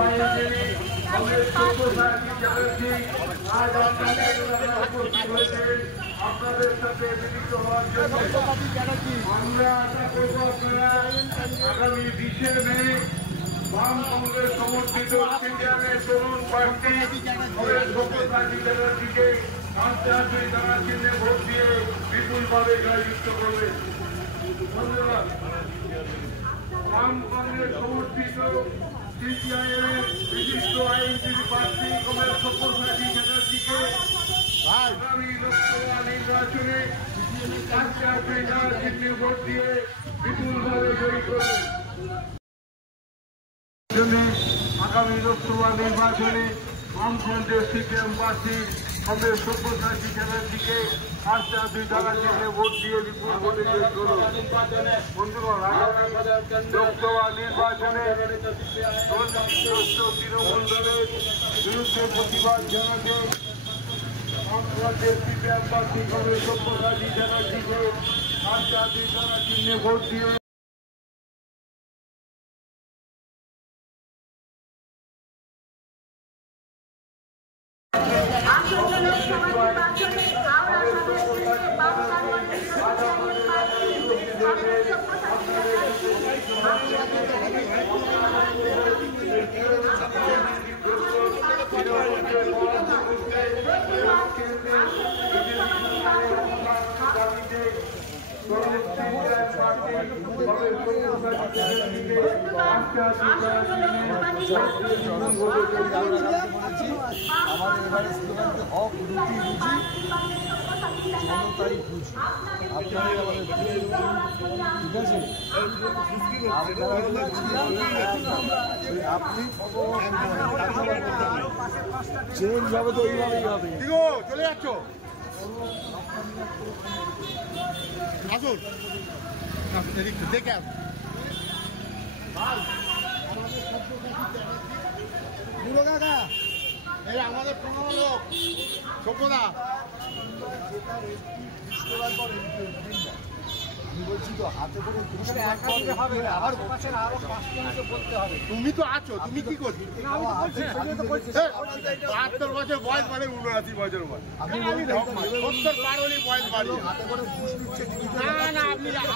আইনজীবী কংগ্রেস সব্যসাচী চ্যাটার্জি আজ আপনাদের উপস্থিত হয়েছেন আপনাদের সাথে মিলিত হওয়ার জন্য। আমরা আশা করব আপনারা আগামী 20 মে বাম কংগ্রেস সমর্থিত সিপিএমের তরুণ প্রার্থী কংগ্রেস সব্যসাচী চ্যাটার্জিকে আন্তর্জাতিক দ্বারা চিহ্নে ভোট দিয়ে বিপুলভাবে জয়যুক্ত করবেন। ধন্যবাদ। বাম কংগ্রেস সমর্থিত সিপিআইএমের বিশিষ্ট আইনজীবী প্রার্থী কংগ্রেস সব্যসাচী চ্যাটার্জিকে আগামী লোকসভা নির্বাচনে আন্তর্জাতিক দ্বারা চিহ্নে ভোট দিয়ে বিপুলভাবে জয়ী করবেন। আগামী লোকসভা নির্বাচনে বামফ্রন্টের সিপিএম প্রার্থী কংগ্রেস সব্যসাচী চ্যাটার্জিকে আন্তর্জাতিক দ্বারা চিহ্নে ভোট দিয়ে বিপুল ভোটে জয়ী করুন। বন্ধুগণ, আগামী লোকসভা নির্বাচনে তৃণমূল দলের বিরুদ্ধে প্রতিবাদ জানাতে বামফ্রন্টের সিপিএম প্রার্থী কংগ্রেস সব্যসাচী চ্যাটার্জিকে আন্তর্জাতিক দ্বারা চিহ্নে ভোট দিয়ে আমাদের এবারে স্লোগানতে হক রুটি রুজি জনতাই খুশি। আপনারা ঠিক আছে, আপনি চেঞ্জ হবে তো এইভাবেই হবে। চলে যাচ্ছ আসুন দেখে বুড়ো কাকা এই আমাদের 15 লোক সভ্যতা বলছি তো হাতে করে আবার তুমি তো আছো, তুমি কি করছো? 72 বছর বয়স মানে 79 বছর বয়স, 70 পার হলে বয়স বাড়ি। না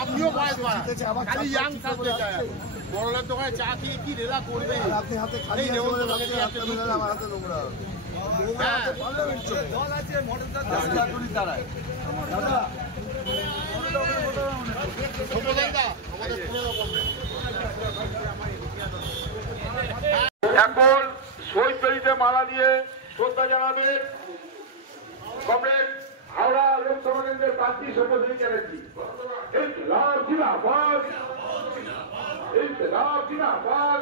আপনিও বয়স বাড়া, খালি ইয়াং থাকতে চায়। বড়লার দোকানে চা খেয়ে কি রেলা করবে? আপনি হাতে খালি আমার হাতে নোংরা এখন শহীদ তরিতে মালা দিয়ে শ্রদ্ধা জানাবেন কমরেড হাওড়া লোকসভা কেন্দ্রের প্রার্থী সব্যসাচী চ্যাটার্জি। ইনকিলাব জিন্দাবাদ, ইনকিলাব জিন্দাবাদ।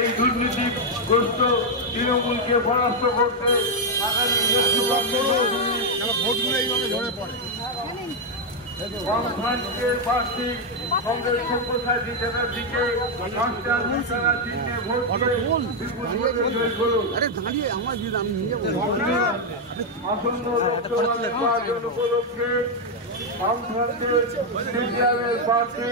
এই দুর্নীতিগ্রস্ত তৃণমূলকে পরাস্ত করতে আগামী লোকসভা ভোটগুলো এইভাবে ঝরে পড়ে। বামফ্রন্টের প্রার্থী কংগ্রেস সব্যসাচী চ্যাটার্জিকে চিহ্নে ভোট দিয়ে বিপুল ভোটে জয়ী করুন। আসন্ন লোকসভা নির্বাচন উপলক্ষে বামফ্রন্টের সিপিএমের প্রার্থী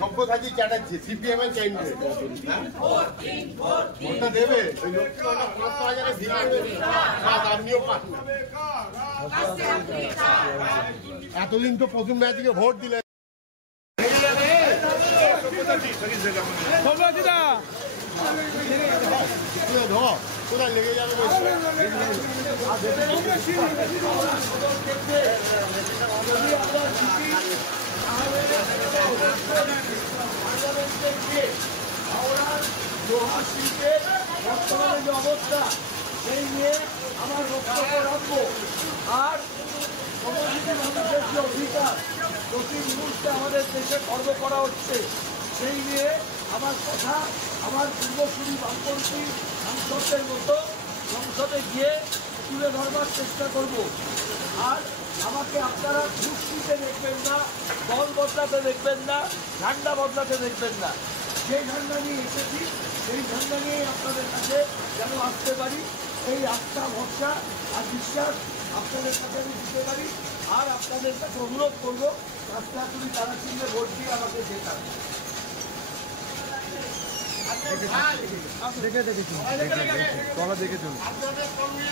সব্যসাচী চ্যাটার্জি সিপিএম এর ক্যান্ডিডেট ভোটটা দেবে। ওই লোকসভা 5,000 পান না। এতদিন তো প্রথম ম্যাচকে ভোট দিলে কোথায় লেগে যাবে? বর্তমানে যে অবস্থা সেই নিয়ে আমার বক্তব্য রাখবো। আর সমস্ত মানুষের যে অধিকার প্রতি মুহূর্তে আমাদের দেশে কর্ম করা হচ্ছে, সেই নিয়ে আমার কথা আমার পূর্বসূরি বামপন্থী সাংসদদের মতো সংসদে গিয়ে তুলে ধরবার চেষ্টা করব। আর আমাকে আপনারা খুশিতে দেখবেন না, দল বদলাতে দেখবেন না, ঝান্ডা বদলাতে দেখবেন না। যে ঝান্ডা নিয়ে এসেছি সেই ঝান্ডা নিয়েই আপনাদের কাছে যেন আসতে পারি, এই আস্থা ভরসা আর বিশ্বাস আপনাদের কাছে আমি দিতে পারি। আর আপনাদের কাছে অনুরোধ করবো রাস্তাগুলি তারা চিহ্নে ভোট দিয়ে আমাকে জেতান। আপনাদের সঙ্গে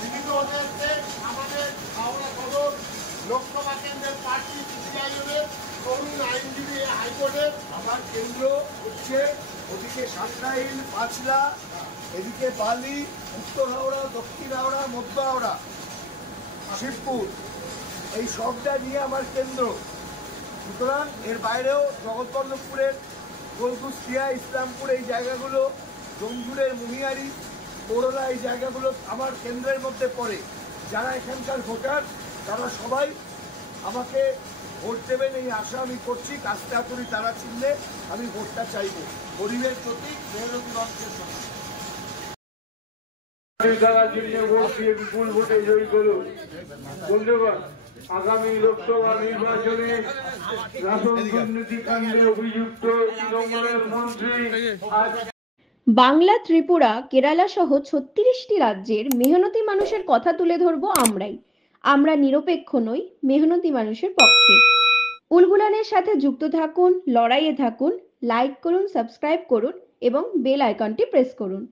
মিলিত হতে এসছে আমাদের হাওড়া সদর লোকসভা কেন্দ্রের প্রার্থী সিপিআইএমের তরুণ আইনজীবী হাইকোর্টের। আমার কেন্দ্র হচ্ছে ওদিকে সাঁকরাইল, পাঁচলা, এদিকে বালি, উত্তর হাওড়া, দক্ষিণ হাওড়া, মধ্য হাওড়া, শিবপুর, এই সবটা নিয়ে আমার কেন্দ্র। সুতরাং এর বাইরেও জগৎবল্লভপুরের গোলকুষ্টিয়া, ইসলামপুর, এই জায়গাগুলো, জমজুরের মুহিয়ারি, করোলা, এই জায়গাগুলো আমার কেন্দ্রের মধ্যে পড়ে। যারা এখানকার ভোটার তারা সবাই আমাকে ভোট দেবেন এই আশা আমি করছি। কাজটা করি তারা চিনলে আমি ভোটটা চাইব গরিবের প্রতি, মেহনতি মানুষের প্রতি। ভোট দিয়ে বিপুল ভোটে জয়ী করুন। বন্ধুগণ, আগামী লোকসভা নির্বাচনে রাশন দুর্নীতি কাণ্ডে অভিযুক্ত তৃণমূলের মন্ত্রী আজ বাংলা, ত্রিপুরা, কেরালা সহ ৩৬টি রাজ্যের মেহনতি মানুষের কথা তুলে ধরবো আমরাই। আমরা নিরপেক্ষ নই, মেহনতি মানুষের পক্ষে। উলগুলানের সাথে যুক্ত থাকুন, লড়াইয়ে থাকুন, লাইক করুন, সাবস্ক্রাইব করুন এবং বেল আইকনটি প্রেস করুন।